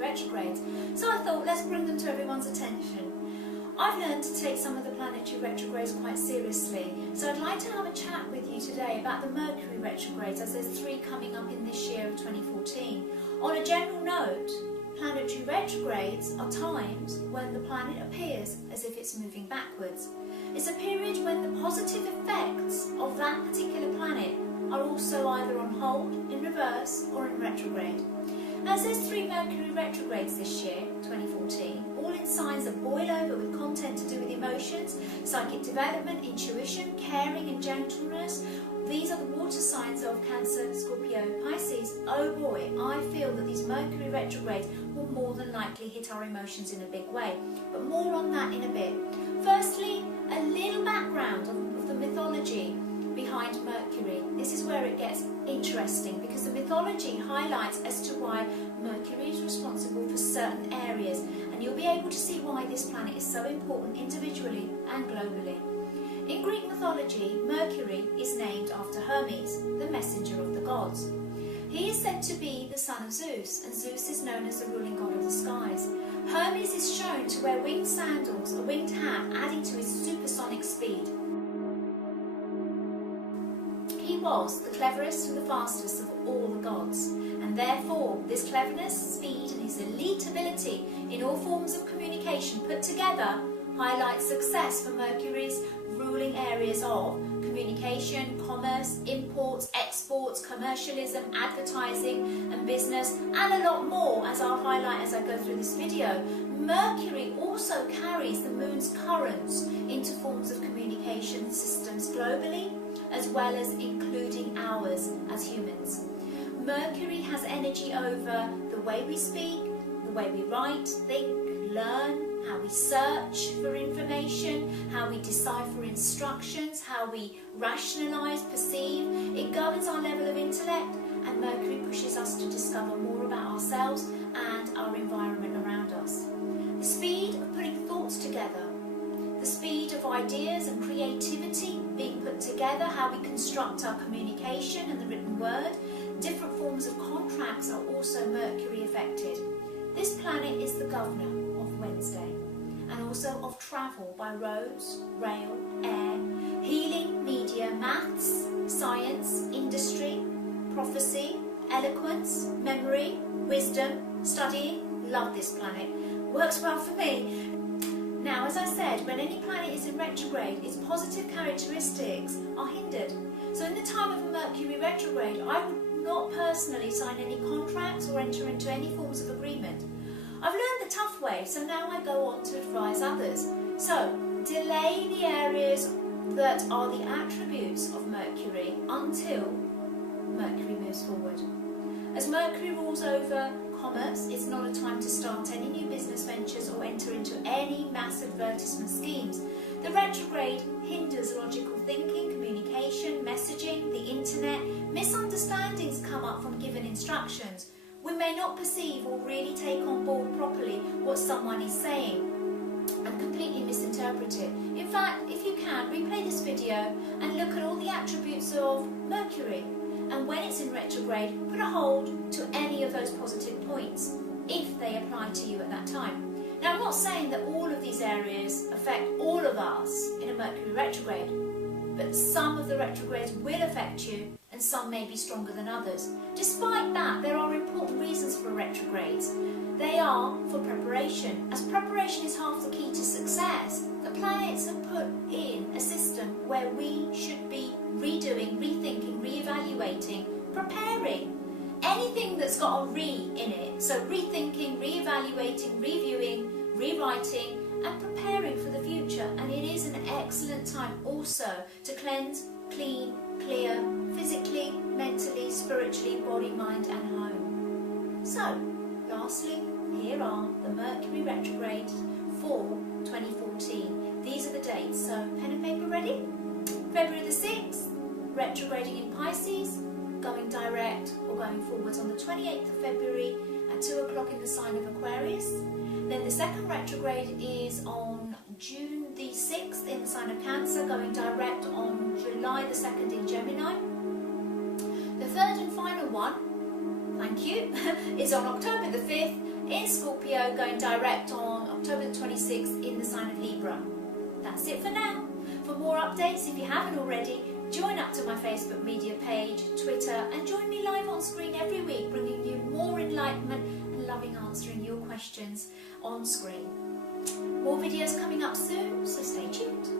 retrogrades. So I thought, let's bring them to everyone's attention. I've learned to take some of the planetary retrogrades quite seriously, so I'd like to have a chat with you today about the Mercury retrogrades, as there's 3 coming up in this year of 2014. On a general note, planetary retrogrades are times when the planet appears as if it's moving backwards. It's a period when the positive effects of that particular planet are also either on hold, in reverse, or in retrograde. As there's 3 Mercury retrogrades this year, 2014, all in signs of boil over with content to do with emotions, psychic development, intuition, caring and gentleness. These are the water signs of Cancer, Scorpio, Pisces. Oh boy, I feel that these Mercury retrogrades will more than likely hit our emotions in a big way. But more on that in a bit. Firstly, a little background of the mythology behind Mercury. This is where it gets interesting, because the mythology highlights as to why Mercury is responsible for certain areas, and you'll be able to see why this planet is so important individually and globally. In Greek mythology, Mercury is named after Hermes, the messenger of the gods. He is said to be the son of Zeus, and Zeus is known as the ruling god of the skies. Hermes is shown to wear winged sandals, a winged hat, adding to his supersonic speed. He was the cleverest and the fastest of all the gods, and therefore this cleverness, speed and his elite ability in all forms of communication put together highlights success for Mercury's ruling areas of communication, commerce, imports, exports, commercialism, advertising and business, and a lot more, as I'll highlight as I go through this video. Mercury also carries the moon's currents into forms of communication systems globally, as well as including ours as humans. Mercury has energy over the way we speak, the way we write, think, learn, how we search for information, how we decipher instructions, how we rationalise, perceive. It governs our level of intellect, and Mercury pushes us to discover more about ourselves and our environment around us. The speed of putting thoughts together, the speed of ideas and creativity being put together, how we construct our communication and the written word. Different forms of contracts are also Mercury affected. This planet is the governor of Wednesday, and also of travel by roads, rail, air, healing, media, maths, science, industry, prophecy, eloquence, memory, wisdom, studying. Love this planet. Works well for me. Now, as I said, when any planet is in retrograde, its positive characteristics are hindered. So in the time of a Mercury retrograde, I would not personally sign any contracts or enter into any forms of agreement. I've learned the tough way, so now I go on to advise others. So, delay the areas that are the attributes of Mercury until Mercury moves forward. As Mercury rules over commerce, it's not a time to start any new business ventures or enter into any mass advertisement schemes. The retrograde hinders logical thinking, communication, messaging, the internet. Misunderstandings come up from given instructions. We may not perceive or really take on board properly what someone is saying and completely misinterpret it. In fact, if you can, replay this video and look at all the attributes of Mercury. And when it's in retrograde, put a hold to any of those positive points if they apply to you at that time. Now, I'm not saying that all of these areas affect all of us in a Mercury retrograde, but some of the retrogrades will affect you and some may be stronger than others. Despite that, there are important reasons for retrogrades. They are for preparation. As preparation is half the key to success, the planets have put in a system where we should be redoing, rethinking, reevaluating, preparing. Anything that's got a re in it, so rethinking, reevaluating, reviewing, rewriting and preparing for the future. And it is an excellent time also to cleanse, clean, clear, physically, mentally, spiritually, body, mind and home. So, lastly, here are the Mercury retrogrades for 2014. These are the dates, so pen and paper ready? February the 6th, retrograding in Pisces, going direct or going forwards on the 28th of February at 2 o'clock in the sign of Aquarius. Then the second retrograde is on June the 6th in the sign of Cancer, going direct on July the 2nd in Gemini. The third and final one, thank you, is on October the 5th in Scorpio, going direct on October the 26th in the sign of Libra. That's it for now. For more updates, if you haven't already, join up to my Facebook media page, Twitter, and join me live on screen every week, bringing you more enlightenment and loving answering your questions on screen. More videos coming up soon, so stay tuned.